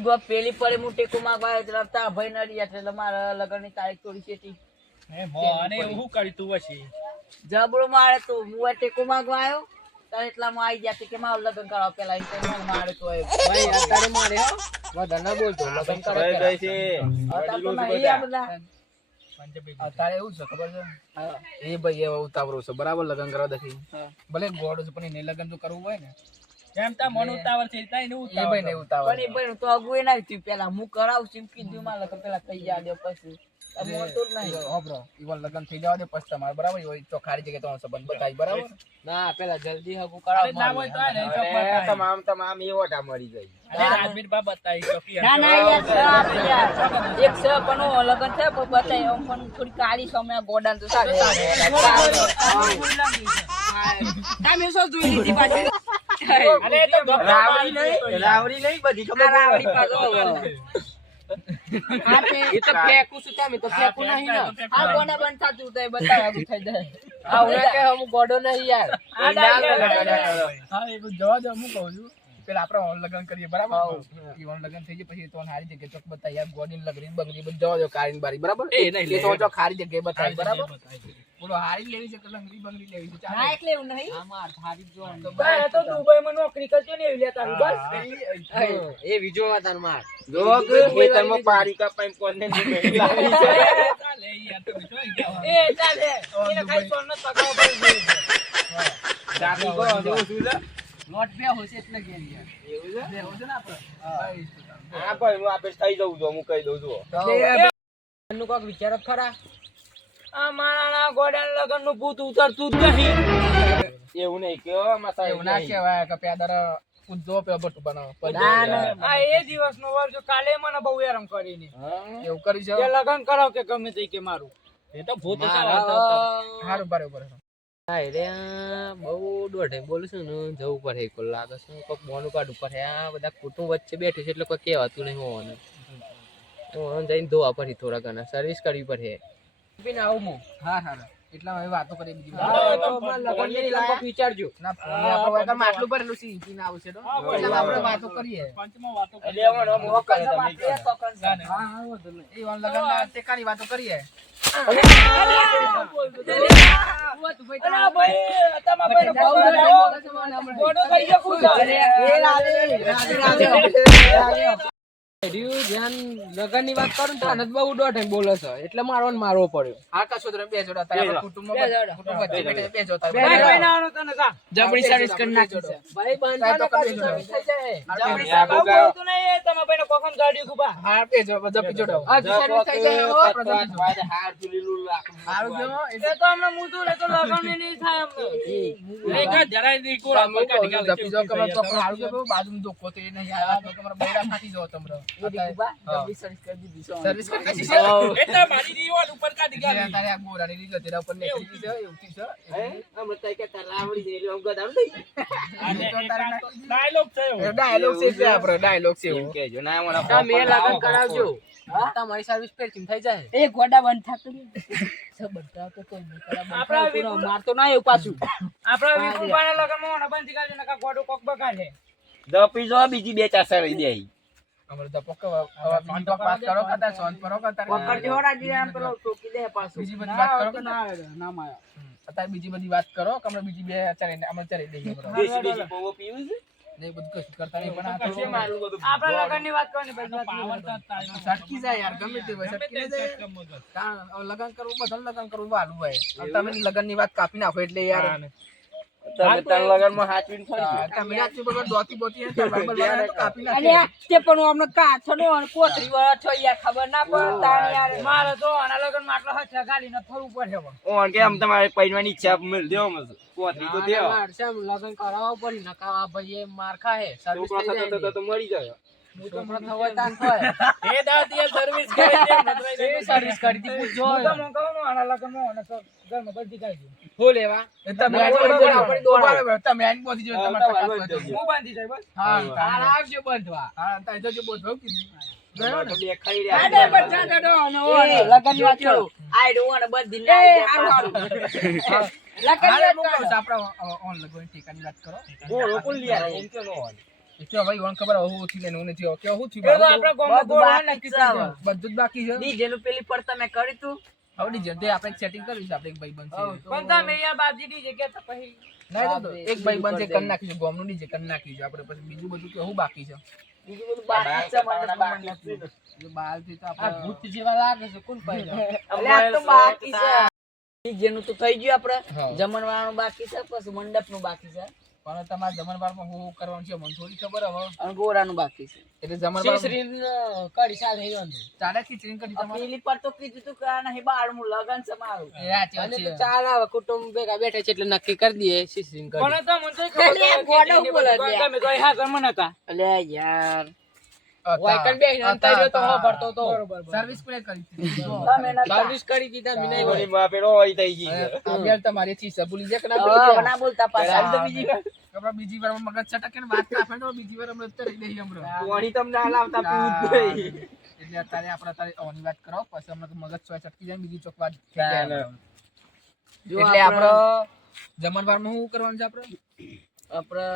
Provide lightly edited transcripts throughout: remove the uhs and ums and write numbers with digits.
Go પેલી પડે હું ટેકો માંગવા એટલે તા ભાઈ નડી એટલે મારા લગનની તારીખ થોડી છેટી હે મોને એવું કરી તું વસી જબરો મારે તો હું ટેકો માંગવા આવ્યો તારે એટલામાં આવી ગયા કે મારું લગન કરાવ પેલા એમ મને મારે તો ભાઈ અત્યારે મારે હો વધારે ના બોલતો લગન કરાવ ગઈ છે અત્યારે એવું છે ખબર છે એ ભાઈ એવો ઉતાવળો છે બરાબર લગન કરવા દખી ભલે ગોડ છે પણ એને લગન તો કરવું હોય ને કેમ તા મન ઉતાવળ છે તાઈ ને એ ભાઈ ને ઉતાવળ પણ એ ભાઈ તો અગુએ ના થયું પેલા હું કરાવું છું કીધું મારે લગન પેલા થઈ ગયા દે પછી મોટો જ નહીં હોબરો ઈવન લગન થઈ જવા દે પછી તમારે બરાબર હોય તો ખારી જગ્યાએ તમારો સંબંધ બતાવી બરાબર ના પેલા જલ્દી હગું કરાવ ના હોય તો ને તમામ એવોટા મળી ગઈ અરે રાજવીર બા બતાઈ ચોકી ના ના યાર એક છે પણ લગન છે પણ બતાય આમ પણ થોડી કાળી સમય ગોડાન તો સારું તમે શું જોઈ લીધી પાછી અરે તો રાવડી નહીં બધી ખબર રાવડી પાછો એ તો ફેંકું છું તમે તો ફેંકું નહીં ને આ કોને બંધ થાતું તો એ બતાય હગું થઈ જાય આ હું કે હું ગોડો નહીં યાર આ ડાયરેક્ટ હા એ જવા દે હું કહું છું પેલા આપણે ઓન લગન કરીએ બરાબર ઈવન લગન થઈ જાય પછી તો હારી જગ્યાએ ચોક બતાય યાર ગોડીન લગરી બંગરી બધું જવા દો કારીન બારી બરાબર એ નહીં એ તો જો ખારી જગ્યાએ બતાય બરાબર બોલો હારી લેવી છે કે લંગરી બંગરી લેવી છે ના એટલે એવું નહીં આમાં થારી જો તો દુબઈમાં નોકરી કરજો ને એવી લેતા બસ એ વિજો વાતાર માર જો કે ખેતરમાં પાડી કાપાઈ કોને લાવી છે ચાલે યાર તો જોઈ ગયા એ ચાલે એને ખાઈ સોન ન તકાવ પડી દાદી કો જેવું શું છે નોટ બે હોશે એટલે કે યાર એવું છે બે હોશે ને આપણે હા ભાઈ હું આપે થઈ જવું છું હું કહી દઉં છું નું કોક વિચાર ખરા આ મારા ગોડાન લગન નું ભૂત ઉતરતું જ નહીં એવું નહીં કેવો મસા એવું ના કહેવાય કે પેદર ઉજો પે બટુ બનાવ આ એ દિવસ નો વાર જો કાલે મને બહુ હેરાન કરીને એવું કરી છે કે લગન કરાવ કે ગમે તે કે મારું એ તો ભૂત હારું બરાબર બહુ દોઢે બોલું છું ને જવું પડે એક લાગે છે કોઈક બોનું કાઢવું પડે આ બધા કુટુંબ વચ્ચે બેઠી છે એટલે કોઈ કહેવાતું નહીં હોવાનું હું જઈને ધોવા પડે થોડા ઘણા સર્વિસ કરવી પડે પીને આવું હું હા હા એટલા હવે વાતો કરી બીજી વિચારજો ના ફોન આપણે વગર માટલું ભરેલું છે પીને આવું છે તો એટલે આપણે વાતો કરીએ પંચમાં વાતો એટલે એમાં મોકો કરે તમે હા હા વધુ નહીં એ ઓન લગન ના ટેકાની વાતો કરીએ લગન ની વાત કરું તો આનંદ બહુ દોઢ બોલે છે એટલે મારવો પડ્યો હા કશો તો બે જોડા તારા કુટુંબમાં કુટુંબ વચ્ચે બેઠે બે જોતા જબરી સર્વિસ કરી નાખી છે ભાઈ તો કરી દો. હા બે જો બધા પી જોડો હા સર્વિસ થઈ જાય હો આપણે હાર લીલું લાકડું હારું જો એ તો અમને મૂતું રે તો લગન નહીં થાય અમને જરાય નહીં કોળા કાઢી ગાલે જપી જો કમર તો હારું જો બાજુમાં ધોકો તો એ નહીં આવ્યા તો તમારા બૈરા ફાટી જાવ તમરો જબરી સર્વિસ કરી દીધી છે સર્વિસ કરી છે એટલે મારી દીવાલ ઉપર કાઢી ગાલે તારે આ ગોરાની રીત તેરા ઉપર નીકળી છે એવું છે હે અમે તઈ કે તલાવડી છે એટલે અંગત આમ નહીં ડાયલોગ થયો ડાયલોગ છે એટલે આપણે ડાયલોગ છે એમ કેજો ના મને તમે લગન કરાવજો તમારી સર્વિસ પેલથી થઈ જાય એ ગોડા બંધ થાતું બધા તો કોઈ નહીં કરા માર તો ના એવું પાછું આપડા વિપુલભાઈ ના લગનમાં ઓને બંધી કાઢજો નકા ગોડો કોક બગાડે દપી જો બીજી બે ચાર સરી દે અમારે તો પક્કા હવે બીજી તો વાત કરો કતા સોન પરો કતા પકડ જોડા આમ પેલો ટોકી દે પાછું બીજી બધી વાત કરો ના ના માયા અત્યારે બીજી બધી વાત કરો કે અમે બીજી બે ચાલે અમે ચાલે દઈએ બરાબર દેશી દેશી પોવો પીવું છે નહીં બધું કશું કરતા નહીં પણ આ છે તો મારું બધું આપડા લગન ની વાત કરવાની પછી પાવર તો સટકી જાય યાર ગમે તે હોય સટકી જાય કારણ હવે લગન કરવું બધા લગન કરવું વાલું હોય તમે લગન ની વાત કાપી નાખો એટલે યાર તમે તન લગન માં હાચવીને ફરજો તમે આટલી બગર દોતી બોતી હે તો બરાબર કાપી અને નાખે તે પણ અમને કાછનો અને કોતરી વાળા છો યાર ખબર ના પડતા યાર મારે તો આના લગન માં આટલો હાથ ગાલીને ફરવું પડે હવે ઓન કે આમ તમારે પૈણવાની ઈચ્છા મિલ દેવો મસ કોતરી તો દેવો લગન કરાવવો પડે નકા ભાઈ માર ખાહે સર્વિસ છોકરા થઈ જાય તો મરી જાય છોકરો થવાય તાન થાય એ દાદી સર્વિસ કરે છે એવી સર્વિસ કરી દી પૂછજો તો હું કહું ને આના લગન માં ઓને ઘરમાં બધી કાઢી હું લેવા તમે આપણે દોબારે તમે આઈને બોધી જો તમારે હું બાંધી જાય બસ હા તાર આવજો બંધવા હા તાઈ જો બોધ કીધું તો બે ખાઈ આડે રહ્યા બચ્ચા દડો અને ઓને લગન ની વાત કરો આઈડો ઓને બધી ના હારું લગન હાલે ની હું વાત કહું કરો આપણે ઓન લગન ઠીકાની વાત કરો બોલો કોણ લિયા એમ કે નો હોય એટલે હવે ઈવન ખબર હવે હું થયું ને હું નથી હવે કેવું થયું એ તો આપણે ગામમાં બધું ગોળા બાકી નક્કી છે કરી હવે. દે. બધું જ બાકી છે ડીજે નું પેલી પર તમે કરી તું હવે ડીજે તે આપણે સેટિંગ કર્યું છે આપણે એક ભાઈબંધ છે પણ તમે યાર બાપજી ડીજે કે તો પછી ના તો એક ભાઈબંધ છે કરી નાખીશું ગામનું ડીજે કરી નાખીશું આપણે પછી બીજું બધું કેવું બાકી છે બીજું બધું બાકી છે મંડપનું. જો બહારથી તો આ આપણે ભૂત જેવા લાગે છે કોણ પાઈ એટલે આ તો બાકી છે ડીજે નું તો થઈ ગયું હા. આપડે જમણવાનું બાકી છે પછી મંડપ નું બાકી છે પણ તમારા જમણવારમાં હું કરવાનું છે મને થોડી ખબર હવે અને ગોળાનું બાકી છે એટલે જમણવાર શ્રી કડી ચાલે એ વાંધો ચાલે ખીચડી કરી આ તમારે પેલી પર તો કીધું તું કે આ નહીં બાળનું લગન છે મારું એ સાચી વાત અને છે. તો ચાલ આવે કુટુંબ ભેગા બેઠા છે એટલે નક્કી કરી દઈએ શીશરીન કરી પણ તો મને તો ખબર એટલે ગોડા ઉપર જ લે. તમે તો હા ગમન હતા અલ્યા યાર વાયકન બેહીને અંતાર્યો તો હો ભરતો તો સર્વિસ પ્લે કરી હતી. તમે નતા. સર્વિસ કરી દીધા મિનાઈ ઓલી ભાઈ માં પેલો હોય થઈ ગઈ છે. આ બેલ તમારી ચીજ છે ભૂલી જાય કે ના ભૂલી હવે જાય? ના બોલતા પાછા આવી તો બીજી વાર. આપણે બીજી વાર મગજ છટકે ને વાત કાફે તો બીજી વાર અમે ઉતરી દઈએ હમણાં. પાણી તમને હલાવતા પીવું જ નહીં. એટલે અત્યારે આપણે અત્યારે ઓની વાત કરો પછી અમને મગજ ચોય છટકી જાય ને બીજી ચોક વાત થઈ ના, જાય. ના. જો એટલે આપણે આપણે જમણવારમાં શું કરવાનું છે આપણે? આપણે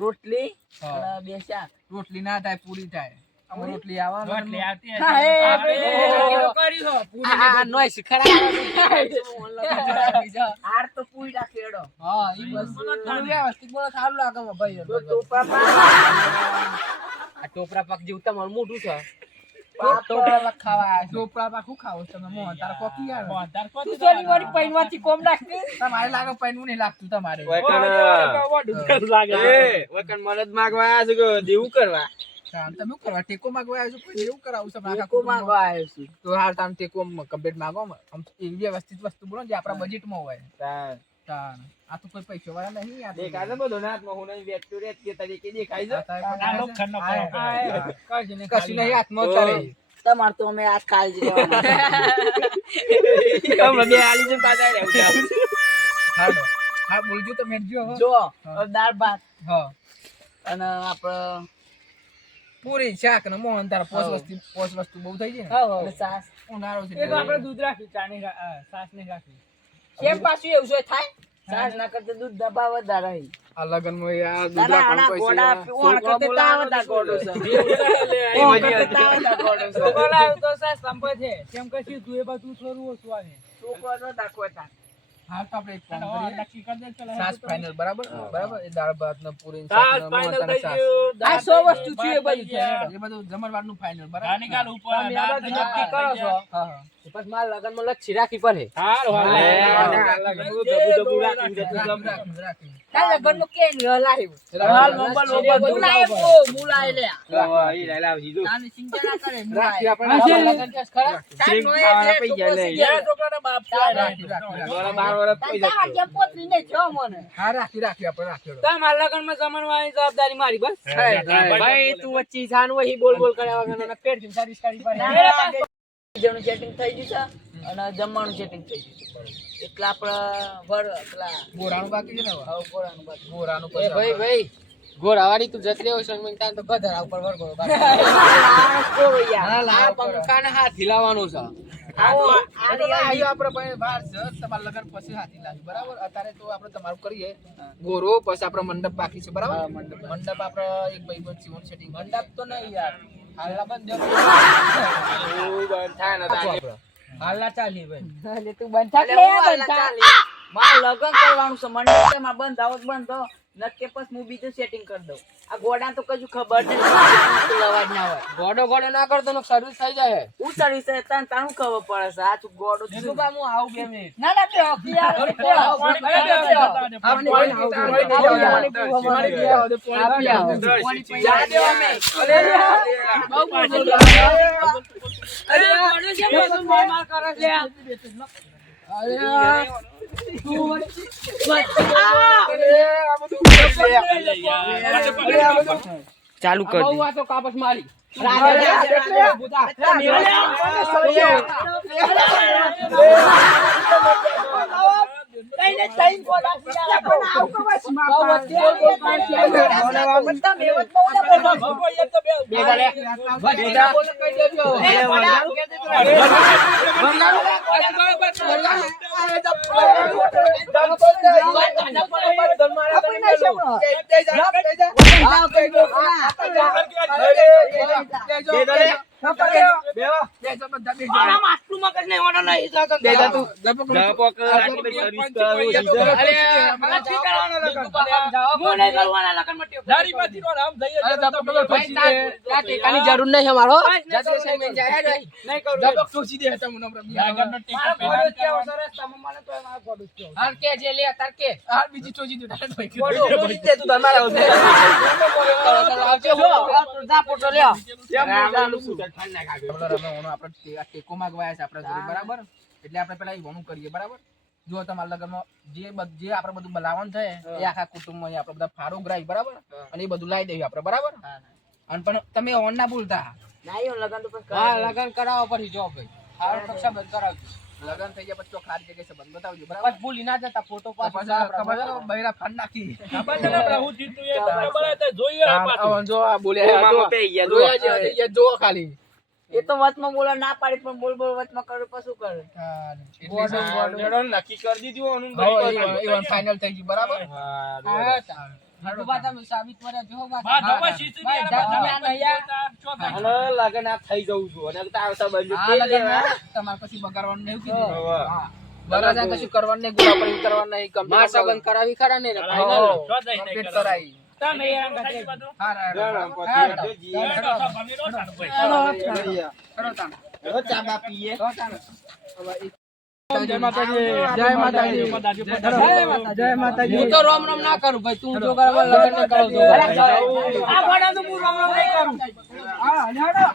રોટલી હા. અને બે શાક રોટલી ના થાય પૂરી થાય અમે રોટલી આવે રોટલી આવતી હશે. હા, એ આપણે પેલું. નક્કી તો કર્યું હો, પૂરી ને આ બધું. નોઈસ ખરા હાર તો પૂરી રાખી એડો હા ઈ બસ વ્યવસ્થિત બોલો સારું લાગે મને ભાઈ તો ટોપા આ ટોપરા પાક જેવું તમારું મોઢું છે ટોપરા પાક ખાવા આવ્યા છો. ટોપરા પાક શું ખાવો છો તમે? મોહન તારા કોકી યાર. તાર કોણ તું સોની વાળી પૈનવાથી કોમ નાખતી તમારે લાગે પૈનું નહીં લાગતું તમારે. વૈકણ, લાગે એ, વૈકણ મદદ માંગવા આવ્યા છે કે દેવું કરવા. તાન તમે શું કરવા ટેકો માંગવા આવ્યા છો? કોઈ એવું કરાવું છે આખા કોમ કુટુંબમાં? માંગવા આવ્યો છું તો હાલ તાન ટેકો કમ્પ્લીટ માંગો આમ એવી વ્યવસ્થિત વસ્તુ બોલો ને જે આપણા બજેટમાં હોય. તાન. તાન આ તો કોઈ પૈસા વાળા નહીં આ તો. દેખાય છે બધો નાથમાં હું નહીં વેચતું રેત કે તરીકે દેખાય છે. આ તારે આ લોખંડનો હા, કરો. હા. કશું નહીં, કશું નહીં હાથમાં તો. ચાલે. તમાર તો અમે આ કાળજી લેવાના હમણાં બે આલી છે પાછા રહેવું છે. હાલો. હા બોલજો તો મેટજો હવે. જો હવે દાળ ભાત હા અને આપણે પૂરી શાક ને મોહન તારા હા. પોચ વસ્તુ બહુ થઈ જાય ને. અને છાશ ઉનાળો છે એ તો આપણે દૂધ રાખ્યું, ચા નહીં છાશ નહીં રાખી. કેમ પાછું એવું છે થાય છાશ ના કરતા દૂધ દબા વધારે હઈ. આ લગનમાં આ ના, ના, આના ગોડા પીવું, આના કરતા તાવ વધારે ગોડો છે. ઓણ કરતા તાવ વધારે ગોડો છે. છોકરો લાવ્યો તો છાશ સંપે છે. કેમ કે સીધું એ બધું થોડું ઓછું આવે. છોકરો દાખવો તાર. હા તો આપણે એક કામ અને હવે કરીએ. નક્કી કરી દે પેલા. સાસ ફાઇનલ બરાબર બરાબર એ દાળ ભાત ને પૂરી ને છાશ શાક ને final મોહન થઈ તારા ગયું. આ 100 વસ્તુ છે એ બધું છે. એ બધું જમણવારનું ફાઇનલ બરાબર ગાની ગાલ ઉપર તમે આ બધું નક્કી કરો છો. હા હા પછી મારા લગનમાં લચ્છી રાખી પડે હારું, હારું. બધું ધબુ રાખીને જતું રાખી, જમવા. રાખી, રાખી. કાલ લગનનું કે નહીં, હલાવ્યું. હાલ, મોબાઈલ, લચ્છી મોબાઈલ. બધું મુલાય લાવો. બહુ, મુલાય લે. હા, ઈ લઈ લાવજી તું. તાની ચિંતા ના કરે, રાખી મુલાય. આપણે મારા લગન કેસ ખરા તાર શ્રીમ નોએ ખાવાના જે પૈસા છોકરો લઈ. શીખ્યા, છોકરાના બાપ છે. રાખી, રાખી, રાખી. મારા 12 વર્ષ થઈ તારા જશે. જેમ પોતરીને છો મને. હા રાખી રાખી આપણે રાખી લો. તમારા લગનમાં જમણવાની જવાબદારી મારી બસ. ભાઈ તું વચ્ચે જાન વહી બોલ બોલ કર્યા વગર પેટ થી સારી સારી ના, પાડે ના, ના. બીજાનું setting થઈ ગયું છે અને જમવાનું setting થઈ ગયું છે. એટલે આપણે પેલા ગોરાનું બાકી છે ને હવે? હવે ગોળાનું બાકી. ગોરાનું એ પછી ભાઈ ભાઈ ઘોડાવાળી તું જત રહ્યો છે મને તાન તો ગધરા ઉપર વરગો આ ગોળો યાર. હા, લાવો આ પંખાને હાથ હિલાવવાનો છે આવો, આપણે આની આવ્યું આપણે પાસે બહાર છે તમારા લગન પછી હાથી લાવ્યું બરાબર અત્યારે તો આપણે તમારું કરીએ ગોરો પછી આપણે મંડપ બાકી છે બરાબર હા, મંડપ. મંડપ આપણે એક ભાઈબંધ સીવન સેટિંગ મંડપ તો નહીં યાર હાલના બંધ ઓય બંધ થાય ને તારે. હાલના ચાલી ભાઈ એટલે તું બંધ થાક લે, બંધ થાક. મારે લગન કરવાનું છે મંડપ છે, મારે બંધ આવો તો બંધ હો. નક્કી પછી હું બીજું સેટિંગ કરી દઉં. આ ગોડા તો કશું ખબર નહીં અવાજ ના હોય. ગોડો ગોડો ના કરતો ને સર્વિસ થઈ જાય હું સર્વિસ તને તારું ખબર પડે છે આ તું ગોડો જ છું. હું આવું 2 મિનિટ ના ના બે હોકી યાર, બે હોકી. હા, પાણી પી જા દે અમે. બહુ બોલી. અરે ગોળો છે, બધું માર કરે છે. ચાલુ કર દે આ તો કાપસ મારી તમે આમ આટલું મગજ નહીં હોવાનું નહીં તો તો ડપોક આટલી બધી સર્વિસ કરાવું છે. નથી કરવાના લગન. હું નહીં કરવાના લગન માં ટેકાની જરૂર નહીં અમારો નહીં કરું. ડબક ઠોસી દે તમને હમણાં. મારો ગોડો કેવો સરસ તમે મને તો મારો ગોડો કેવો. હાલ કે જે લે તાર કે આ બીજી ઠોસી દે ગોડો ઠોસી દે તું તમારા આવશે. જા પોટો લ્યો. આપણે ટેકો માંગવાયા છે આપણા જોડે બરાબર એટલે આપણે પેલા ઈવાનું કરીએ બરાબર જો તમારા લગનમાં જે આપણે બધું બોલાવવાનું છે એ આખા કુટુંબમાં આપણે બધા ફાળો ઉઘરાય બરાબર અને એ બધું લાવી દઈએ આપણે બરાબર અને પણ તમે ઓન ના ભૂલતા ના એવું લગન તો પછી હા લગન કરાવો પછી જો ભાઈ હાલ રક્ષા બંધ કરાવજો લગન થઈ ગયા પછી તો ખાલી જગ્યાએ સંબંધ બતાવજો બરાબર બસ ભૂલી ના જતા ફોટો પાછો પછી ખબર છે બૈરા ફાડ નાખી જો આ બોલ્યા ઓમામાં પેઈ ગયા, જો. જોયા છે જો ખાલી એ તો વચમાં બોલવા ના પાડી પણ બોલ બોલ વચમાં કરે પછી શું કરે જણો નક્કી કરી દીધું આનું બધી વાત. ઈવન ફાઇનલ થઈ ગયું બરાબર તમે સાબિત કરે જો અને લગન આ થઈ જવું છું અને આવતા બાજુ આ પેલી લગનમાં તમારે કશું બગાડવાનું નહીં કીધું હવે. હા બરાબર કશું કરવાનું નહીં ગુલા પર કરવાનું નહીં માર સંબંધ કરાવી ખરા ને કમ્પ્લીટ કરાઈ તમે યાર કાઢી. જણો પછી જો જીએ. કરો તાણ હવે ચા બા પીએ. જય માતાજી જય માતાજી જય માતાજી હું તો રોમ રોમ ના કરું ભાઈ તું જો કરવા લગન ન કરો તો આ ગોડા તો હું રામ રામ નહીં કરું. હા લ્યાડો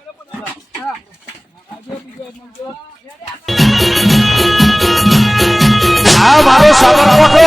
આ મારો સાબરકોઠો